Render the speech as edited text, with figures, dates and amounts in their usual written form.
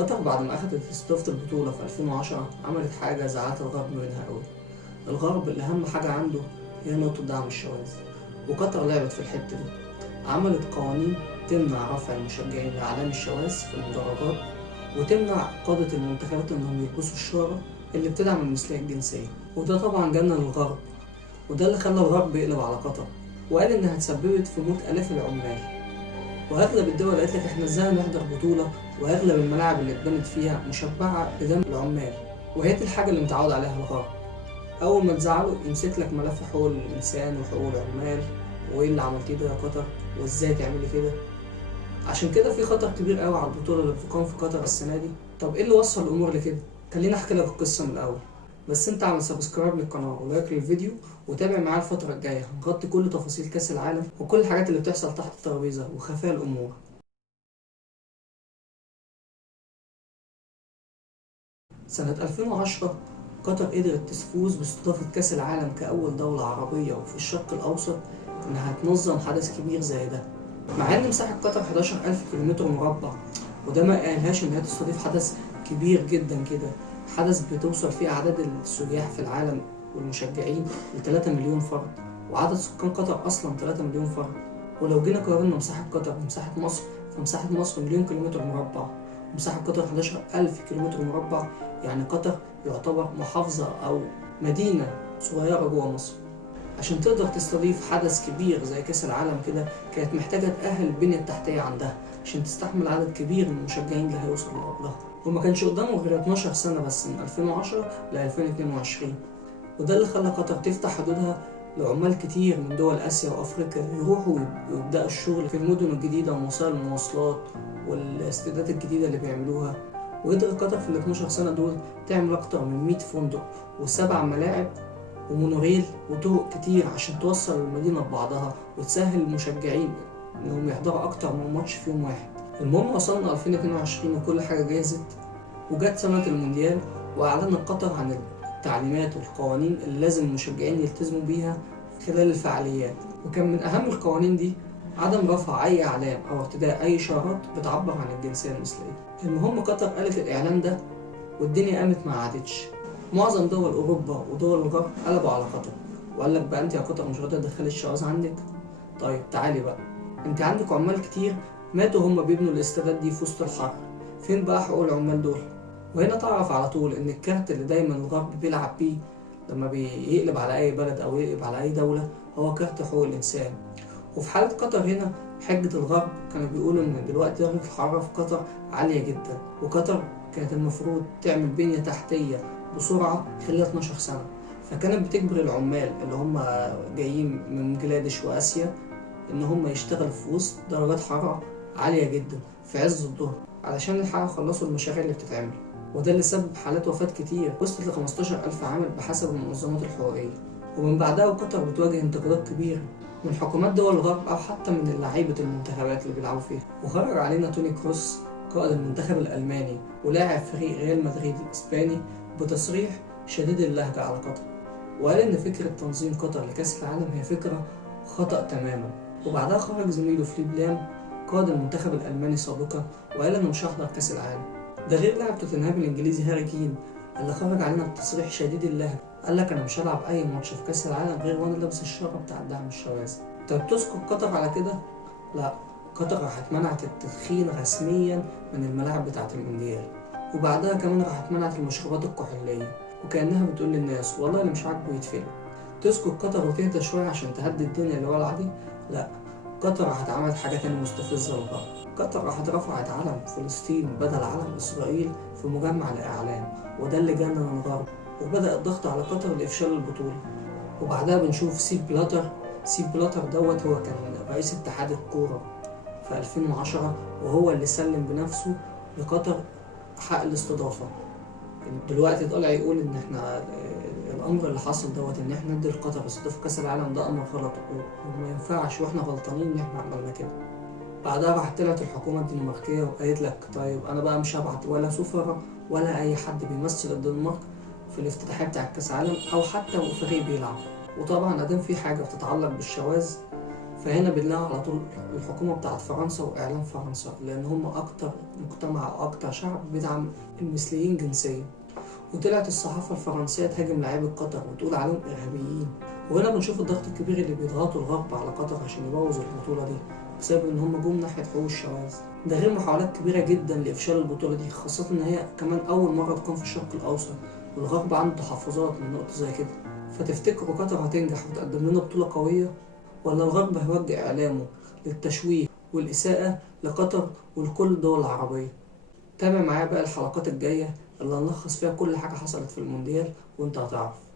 قطر بعد ما أخدت استضافة البطولة في 2010 عملت حاجة زعلت الغرب منها أوي. الغرب اللي أهم حاجة عنده هي نقطة دعم الشواذ، وقطر لعبت في الحتة دي. عملت قوانين تمنع رفع المشجعين لأعلام الشواذ في المدرجات، وتمنع قادة المنتخبات إنهم يلبسوا الشارة اللي بتدعم المثلية الجنسية، وده طبعا جنن الغرب، وده اللي خلى الغرب يقلب على قطر وقال إنها تسببت في موت آلاف العمال. واغلب الدول قالت لك احنا ازاي نحضر بطوله واغلب الملاعب اللي اتبنت فيها مشبعه بدم العمال، وهي دي الحاجه اللي متعود عليها الغرب. اول ما تزعله يمسك لك ملف حقوق الانسان وحقوق العمال، وايه اللي عملتيه ده يا قطر وازاي تعملي كده. عشان كده في خطر كبير قوي على البطوله اللي بتقام في قطر السنه دي. طب ايه اللي وصل الامور لكده؟ خليني احكي لك القصه من الاول. بس انت اعمل سبسكرايب للقناه ولايك للفيديو وتابع معايا الفتره الجايه، هنغطي كل تفاصيل كاس العالم وكل الحاجات اللي بتحصل تحت الترابيزه وخفايا الامور. سنة 2010 قطر قدرت تفوز باستضافة كأس العالم كأول دولة عربية وفي الشرق الأوسط إنها تنظم حدث كبير زي ده، مع إن مساحة قطر 11,000 كيلومتر مربع، وده ما يقلهاش إنها تستضيف حدث كبير جدا كده. حدث بتوصل فيه أعداد السياح في العالم والمشجعين ل 3 مليون فرد، وعدد سكان قطر أصلا 3 مليون فرد. ولو جينا قارنا مساحة قطر بمساحة مصر، فمساحة مصر مليون كيلومتر مربع، ومساحة قطر 11,000 كيلومتر مربع. يعني قطر يعتبر محافظة أو مدينة صغيرة جوه مصر. عشان تقدر تستضيف حدث كبير زي كأس العالم كده كانت محتاجة تأهل البنية التحتية عندها عشان تستحمل عدد كبير من المشجعين اللي هيوصل لأرضها، وما كانش قدامه غير 12 سنة بس من 2010 ل 2022. وده اللي خلى قطر تفتح حدودها لعمال كتير من دول آسيا وأفريقيا يروحوا ويبدأوا الشغل في المدن الجديدة ووسائل المواصلات والاستادات الجديدة اللي بيعملوها. وقدرت قطر في ال 12 سنة دول تعمل أكتر من 100 فندق و7 ملاعب ومونوريل وطرق كتير عشان توصل المدينة ببعضها وتسهل المشجعين إنهم يحضروا أكتر من ماتش في يوم واحد. المهم وصلنا 2022 وكل حاجة جاهزت، وجت سنة المونديال وأعلنت قطر عن التعليمات والقوانين اللي لازم المشجعين يلتزموا بيها خلال الفعاليات. وكان من أهم القوانين دي عدم رفع أي أعلام أو ارتداء أي شعارات بتعبر عن الجنسية المثلية. المهم قطر قالت الإعلان ده والدنيا قامت ما عادتش. معظم دول أوروبا ودول الغرب قلبوا على قطر وقال لك بقى أنت يا قطر مش راضية تدخلي الشواذ عندك؟ طيب تعالي بقى، أنت عندك عمال كتير ماتوا هم بيبنوا الاستادات دي في وسط الحر، فين بقى حقوق العمال دول؟ وهنا تعرف على طول إن الكارت اللي دايما الغرب بيلعب بيه لما بيقلب على أي بلد أو يقلب على أي دولة هو كارت حقوق الإنسان. وفي حالة قطر هنا حجة الغرب كانوا بيقولوا إن دلوقتي درجة الحرارة في قطر عالية جدا، وقطر كانت المفروض تعمل بنية تحتية بسرعة خلال 12 سنة، فكانت بتجبر العمال اللي هم جايين من بنجلاديش وآسيا إن هم يشتغلوا في وسط درجات حرارة عالية جدا في عز الظهر علشان يلحقوا يخلصوا المشاريع اللي بتتعمل. وده اللي سبب حالات وفاة كتير وصلت ل 15,000 عامل بحسب المنظمات الحقوقية. ومن بعدها قطر بتواجه انتقادات كبيرة من حكومات دول الغرب أو حتى من لعيبة المنتخبات اللي بيلعبوا فيها. وخرج علينا توني كروس قائد المنتخب الألماني ولاعب فريق ريال مدريد الإسباني بتصريح شديد اللهجة على قطر، وقال إن فكرة تنظيم قطر لكأس العالم هي فكرة خطأ تماما. وبعدها خرج زميله فليب لام قائد المنتخب الألماني سابقا وقال إنه مش هيحضر كأس العالم. ده غير لاعب توتنهام الإنجليزي هاري كين اللي خرج علينا بتصريح شديد اللهجة، قال لك أنا مش هلعب أي ماتش في كأس العالم غير وأنا لابس الشارة بتاع دعم الشواذ. طب تسكت قطر على كده؟ لا، قطر راحت منعت التدخين رسميا من الملاعب بتاعة المونديال، وبعدها كمان راحت منعت المشروبات الكحولية، وكأنها بتقول للناس والله اللي مش عاجبه يتفلت. تسكت قطر وتهدى شوية عشان تهدي الدنيا اللي ولعة دي؟ لا، قطر راحت عملت حاجة تانية مستفزة للغرب. قطر راحت رفعت علم فلسطين بدل علم إسرائيل في مجمع الإعلام، وده اللي جنن الغرب وبدأ الضغط على قطر لإفشال البطولة. وبعدها بنشوف سيب بلاتر دوت هو كان رئيس اتحاد الكورة في 2010 وهو اللي سلم بنفسه لقطر حق الاستضافة. دلوقتي طالع يقول ان احنا الامر اللي حصل دوت ان احنا ندي لقطر استضافة كأس العالم ده امر غلط وما ينفعش واحنا غلطانين ان احنا عملنا كده. بعدها راحت طلعت الحكومة الدنماركية وقالت لك طيب انا بقى مش هبعت ولا سفراء ولا اي حد بيمثل الدنمارك في الافتتاحية بتاع كأس العالم او حتى فريق بيلعب. وطبعا ادام في حاجة بتتعلق بالشواذ فهنا بنلاقي على طول الحكومة بتاعت فرنسا وإعلام فرنسا، لأن هم أكتر مجتمع أو أكتر شعب بيدعم المثليين جنسيا. وطلعت الصحافة الفرنسية تهاجم لاعبي قطر وتقول عليهم إرهابيين. وهنا بنشوف الضغط الكبير اللي بيضغطه الغرب على قطر عشان يبوظ البطولة دي، بسبب إن هم جم ناحية حقوق الشواذ. ده غير محاولات كبيرة جدا لإفشال البطولة دي، خاصة إن هي كمان أول مرة تكون في الشرق الأوسط، والغرب عنده تحفظات من نقطة زي كده. فتفتكروا قطر هتنجح وتقدم لنا بطولة قوية، ولا الغرب هيوجه إعلامه للتشويه والإساءة لقطر ولكل الدول العربية؟ تابع معايا بقى الحلقات الجاية اللي هنلخص فيها كل حاجة حصلت في المونديال وانت هتعرف.